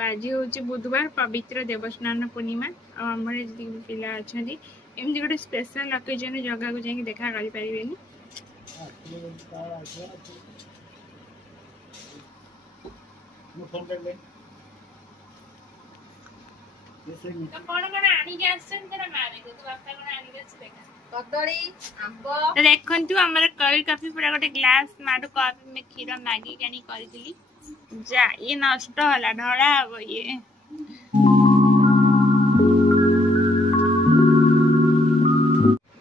आज हूँ बुधवार पवित्र देवस्नान पूर्णिमा आम जी पिला अच्छा एमती गोटे स्पेशल अकेजन जगह को जाकि देखा कर पारे देखु आम कई कॉफी पूरा गोटे ग्लास मारू कप में क्षीर मैगी आनी करी जा ये नष्ट होला ढला हम ये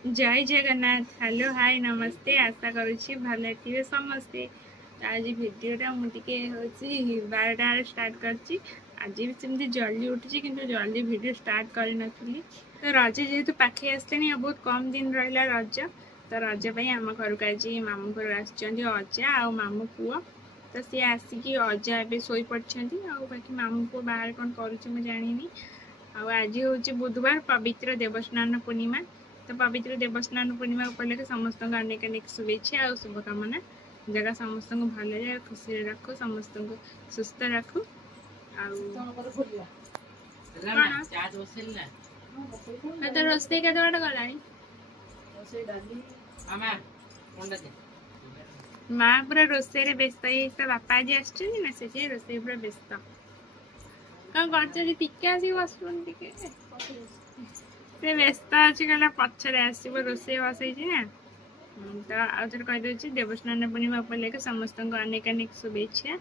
जय जगन्नाथ हेलो हाय नमस्ते आशा करुच्ची भले थे समस्ते। आज भिडटा मुझे 12 स्टार्ट कर आज भी सेमती जल्दी उठी कि जल्दी वीडियो स्टार्ट कर नी तो रज जेहेतु पाखे आसले बहुत कम दिन रहा रज तो रज आम घर को आज मामू घर आजा आ मामू पुआ तो सी आसिकी अजा ए शोई पड़ती बाकी मामू पुआ बाहर कौन कर जानी आज हूँ बुधवार पवित्र देवस्नान पूर्णिमा तो पवित्र देवस्नान पूर्णिमा उपलक्षे समस्त अनेक अनेक शुभेच्छा और शुभकामना जगह समस्त को भले खुशी रखो समस्त को सुस्थ रखो तो रोसे के गला माँ पूरा रोसे व्यस्त बापा आज आना से रोसे पूरा व्यस्त कौन कर आसिक बस से व्यस्त अच्छे कहला पचर आसो रोसे बसई ना तो आउे कहीदे देवस्नान पूर्णिमा उपलक्षे समस्त को अनेक अनेक शुभेच्छा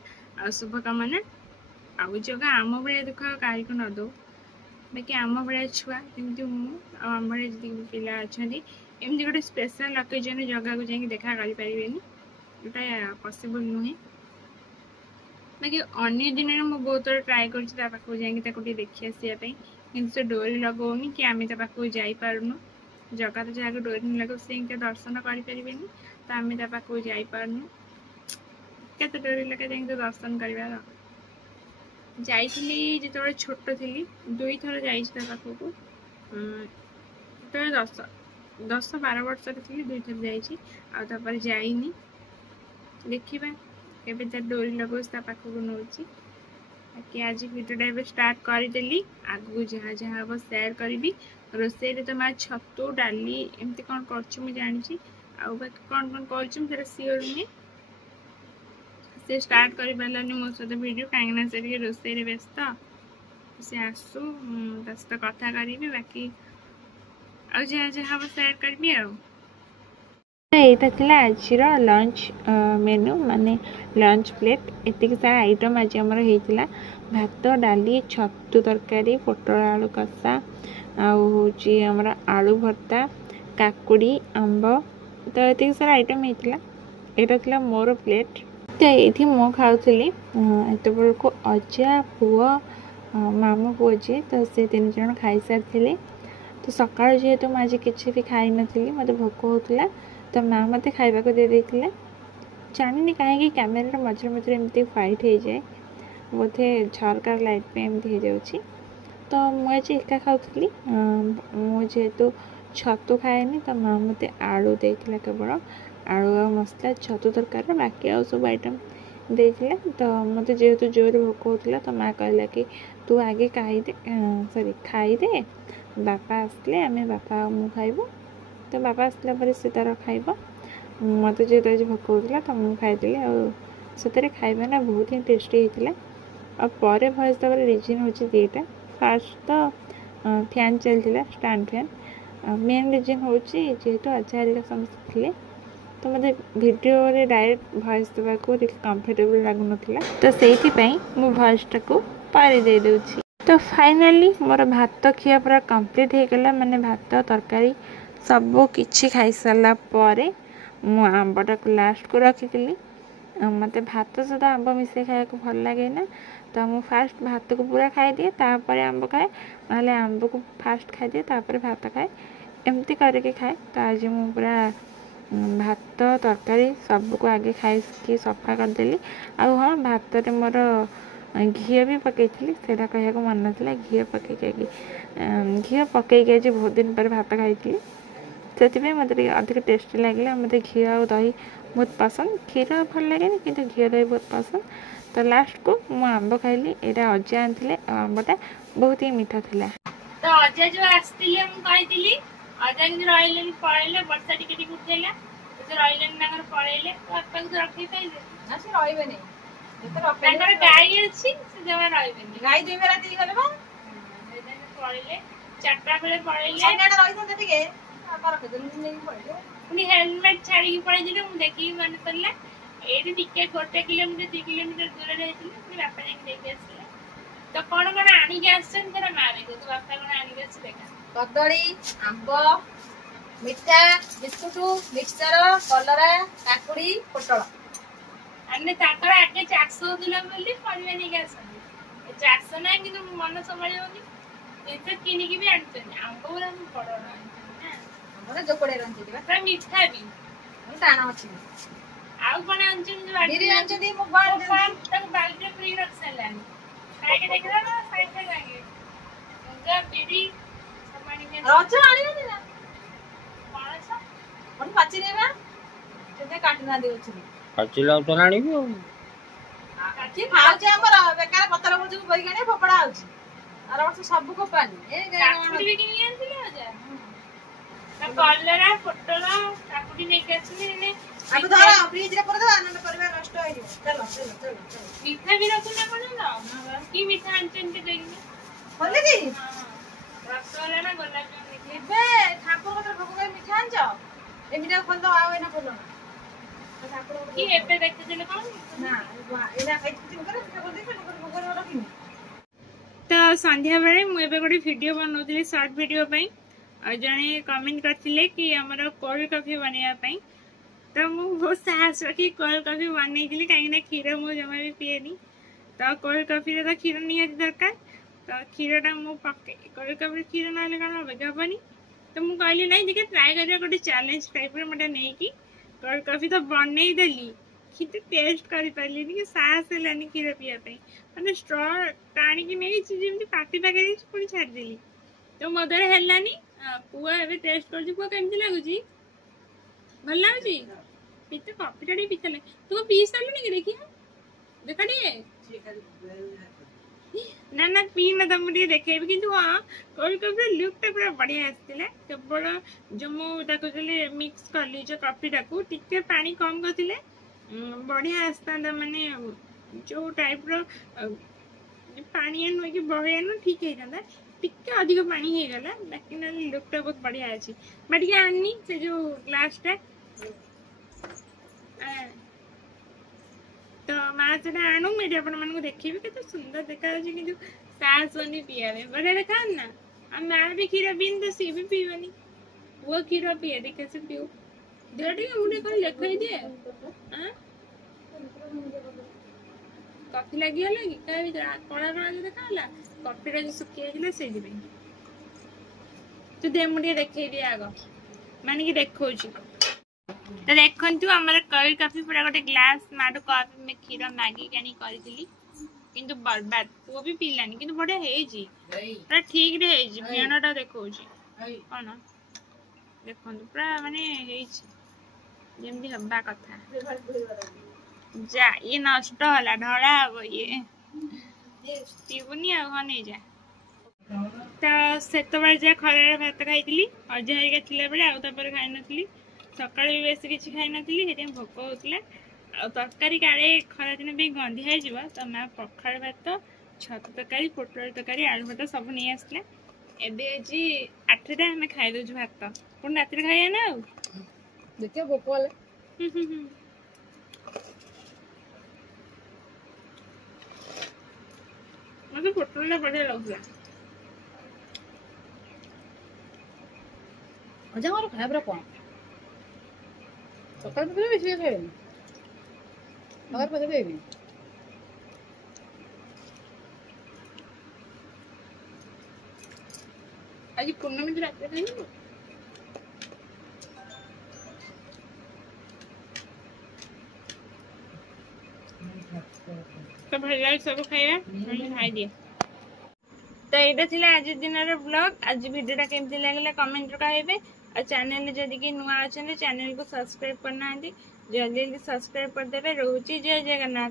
और शुभकामना आउ जगह आम भाया दुख कहीं को न दो बाकी आम भाया छुआ जमी आम भाया जी पिला अच्छा एमती गोटे स्पेशल अकेजन जगह को जाकि देखा कर पारे जोटा पॉसिबल नुहे बाकी अन्य दिन में मुझे बहुत थोड़ा ट्राए कर देखी आसापी कि से डोरी लगौनी कि आम पाखक जापरनु जगह तो जहाँ डोरी नहीं लगे से दर्शन करें तो आम पाखक जापरनु के डोरी लगे तो दर्शन कर जो छोट थी 2 थर जाखक जो 10-12 वर्ष थी 2 थर जापर जाइनी देखा केबे तार डोरी लगोस पाखक नौ कि आज भिडियोटा स्टार्ट करदेली आगू जहाँ जहाँ हम सेयार करी रोसे तो माँ छतु डाली एमती कौन कर जानी बाकी कौन कौन कर सियोर नुहे से स्टार्ट कर पारानी मो सहित वीडियो कहीं से रोसे व्यस्त से आसू सहित कथा करी बाकी आ जहाँ जहाँ हम सेयार करी यहाँ आज लंच मेनू माने लंच प्लेट एतिक सारा आइटम आज आमर होता भात डाली छतु तरकारी पोटल आलू कषा आमर आलू भर्ता काकुड़ी आंब तो ये सारा आइटम होता यहाँ मोर प्लेट तो ये मो खाऊली एत को अजा पुआ मामू पुआ जी तो से 3 जन खाई सारी तो सका जेहेतु मुझे किसी भी खाई नी मत भोक होता तो माँ मत खावा को दे देते जानी कहीं कैमेरा मझे मझे एमती फाइट हो जाए बोधे झरका लाइट पे एमती हो जाऊँगी तो मुझे एका खाऊली मुझेतु छतु खाएनी तो माँ मत आलू देती केवल आलू आ मसला छतु तरकार बाकी आ सब आइटम देती तो मत जेहेतु जोर भोक होता तो माँ कहला कि तू आगे सॉरी खाईदे बापा आसले आम बापा मु खाइबू तो बापा आसला पर से तार खाइब मत जेहेतु आज भोक होता तो मुझे खाईदेली से खाइबा ना बहुत ही टेस्टी होता और भयस देवर रिजन हूँ दीटा फास्ट तो फैन चलता स्टैंड फैन मेन रिजन हूँ जेहेतु आजा हरिका समस्त थे तो मतलब वीडियो डायरेक्ट भयस देवाक कंफर्टेबल लगुन तो से मु भयसटा को पारी दे दूची तो फाइनाली मोर भात खिया पूरा कंप्लीट हो गला माने भात तरकारी सबू किछि खाई सारा पर मु आंबटा को लास्ट को रखी मत भात सहित आंब मिसे खाया भल लगे ना तो मु फास्ट भात को पूरा खाई दिए तापर आंब खाए ना आंब को फास्ट खाई दिए तापर भात खाए एमती करके खाए तो आज मु पूरा भात तरकारी सबको आगे खाई सफा करदेली आ हाँ भात मोर घी भी पकई से कह मन ना घी पकई घी पकईक आज बहुत दिन पर भात खाई से मत अधिक टेस्टी लगे मत घी आ दही बहुत पसंद क्षीर भल लगे कि घी दही बहुत पसंद तो लास्ट को मु आंब खाइली एटा अजा आनथिले आंबटा बहुत ही मीठा थिला तो अजा जो आस्तिले मु कहितली अजा कि रहिलेन पळेले वर्षा टिके टिके उठेला तो रहिलेन नागर पळेले तो आपन को रखि पाइले ना से रहिबे नै जेते रखले नागर गाई अछि से जमा रहिबे नै गाई दुई बेला दी गले बा एदेन पळेले चारटा बेले पळेले छानाडा रहिसन टिके आपर के दिन नै पळेले उनी हेलमेट छाड़ी की पळे दिले मु देखि मन पड़ला एडी टिके 1 किलोमीटर 2 किलोमीटर दूर रे हेतिले अपने बापा ने देखि आसले तो कोन कोन आनी के आछन तेरा मारे को तो बापा कोन आनी के आछ देखा कदली आंब मिठा बिस्कुट मिक्सचर कलरा काकुड़ी पोटल अन्ने ताकर आगे चाक्सो दिला बोली परिवे नहीं के आछन चाक्सो ना कि मन संभाली होनी एते किनी की भी आनछन आंब पूरा पड़ो ना हमरा जो पड़े रंती बा मिठा भी हम ताना अछि आउ कोन आनछन जो बिरी आनछन दी मोबाइल तक बाल्टी फ्री रख सलानी खाए के देखला ना साइड से लागे उनका बिरी समानी के अच्छा आनी ना पाछा मन पाची रे बा जेते काटना देउ छी पाचिला तो नानी भी काची खाउ जे हमर बेकार पत्थर बोल जो बई गाने फपड़ा आउची आर वर्ष सब को पानी ए काकुड़ी भी किनी आनथिले आजा त कलरा पोटल काकुड़ी नै केछनी ने अब धरा फ्रिज रे पर दो आनंद परिवार नष्ट होई चलो चलो चलो मीठा भी रखू ना पड़े ना की मीठा आनचन के देखिए बोले दी रसगोल्ला ना गुलाब जामुन देखिए बे ठाकुर को भोग में मीठा आनचो ए मीठा खोल दो आवे ना बोलो तो ठाकुर की एबे देखते देले कोन ना एना खाइती करे ठाकुर दे भोग में रखिनी तो संध्या बेले मु एबे गोटे वीडियो बनौतिली शॉर्ट वीडियो पई और जने कमेंट करथिले कि हमर कोल्ड कॉफी बनिया पई तो मु बहुत साहस रखी कोल्ड कॉफी बनैली कहीं क्षीर मु जमा भी पिएनी तो कोल्ड कॉफी रे तो क्षीर नहीं दरकार तो क्षीरटा मु पके कोल्ड कॉफी क्षीर ना ले काना बगाबनी तो मु कहली नहीं देखे ट्राई करिया गोटे चैलेंज टाइप रे मटे नहीं कि कोल्ड कॉफी तो बनई देली किते टेस्ट करि पाली कि साहस लेनी क्षीर पिया पे माने स्ट्रॉ टाणी कि नहीं जेमती पार्टी पाके पुणी छाड़ देली तो मदर हेलानी पुआ एबे टेस्ट कर पुआ केमती लागुची भल लागुची पीते कॉफी टाडी पीतले तू पी सालनी कि देखी देखा ना ना पी ना तुमको देखेबी किंतु हाँ कोल्ड कॉफी लुकटा पूरा बढ़िया आसला केवल जो मुझे मिक्स कली जो कॉफीटा को टिके पानी कम करते बढ़िया आसता माने जो टाइप रो पानी नुह कि बहे नु ठीक होता टिके अधिक पानी हो गला बाकी ना लुकटा बहुत बढ़िया अच्छी बट आनी से जो ग्लासटा तो माँ से आणु मुझे आपको देखी के सुंदर देखा कि साहस बनी पिया बढ़िया देखा ना आ माँ भी क्षीर पीन तो सी भी पीबनी वो क्षीर पीए देखे से पीऊ देख मुझे कौन देखाई दिए कॉफी लगी गला कि क्या कला कला जो देखा कॉफीटा जो सुखी से तू दे मुझे देखे दिए आग मान कि देखो तो देखु आमर कोल्ड कॉफी पूरा गोटे ग्लास माडू कॉफी में क्षीर मैगी कानी करी किंतु बर्बाद वो भी पीलानी किंतु बढ़िया हेजी पूरा ठीक रे हेजी मेणटा देखौची कोन देखु पूरा माने हेजी जेमती हब्बा कथा जा ये नष्ट होला ढळा हबो ये पीबुनी आ हने जा तो सेतबे जा खरा भात खाइतली अजा हेगा थिला बेले आ तापर खाइ नथली सकाळ भी बेस किसी खाई नथली हेते भोक होतला आ तरकारी काले खरा दिन भी गंधिया जीवा तो माँ पखाड़ भात छतु तरकारी पोटल तरकारी आलू भात सब नहीं आसला एबे जी 8टा हमें खाई दउछु भात पुन रात खाइया ना देखिए भोक वाले मुझे पोटल बढ़िया लगला अजा और खाया बरा कोन सकाल में बेसी खाइबे अगर पता देबी आज पूर्णमी रात में खाइबो तो भला सब खाइबा खाई दिए तो यहाँ थी आज दिन ब्लॉग आज वीडियोटा केमती लगे कमेंट कहबे और चैनल जदि कि नुआ अच्छा चैनल को सब्सक्राइब करना जल्दी जल्दी सब्सक्राइब करदे रोचे जय जगन्नाथ।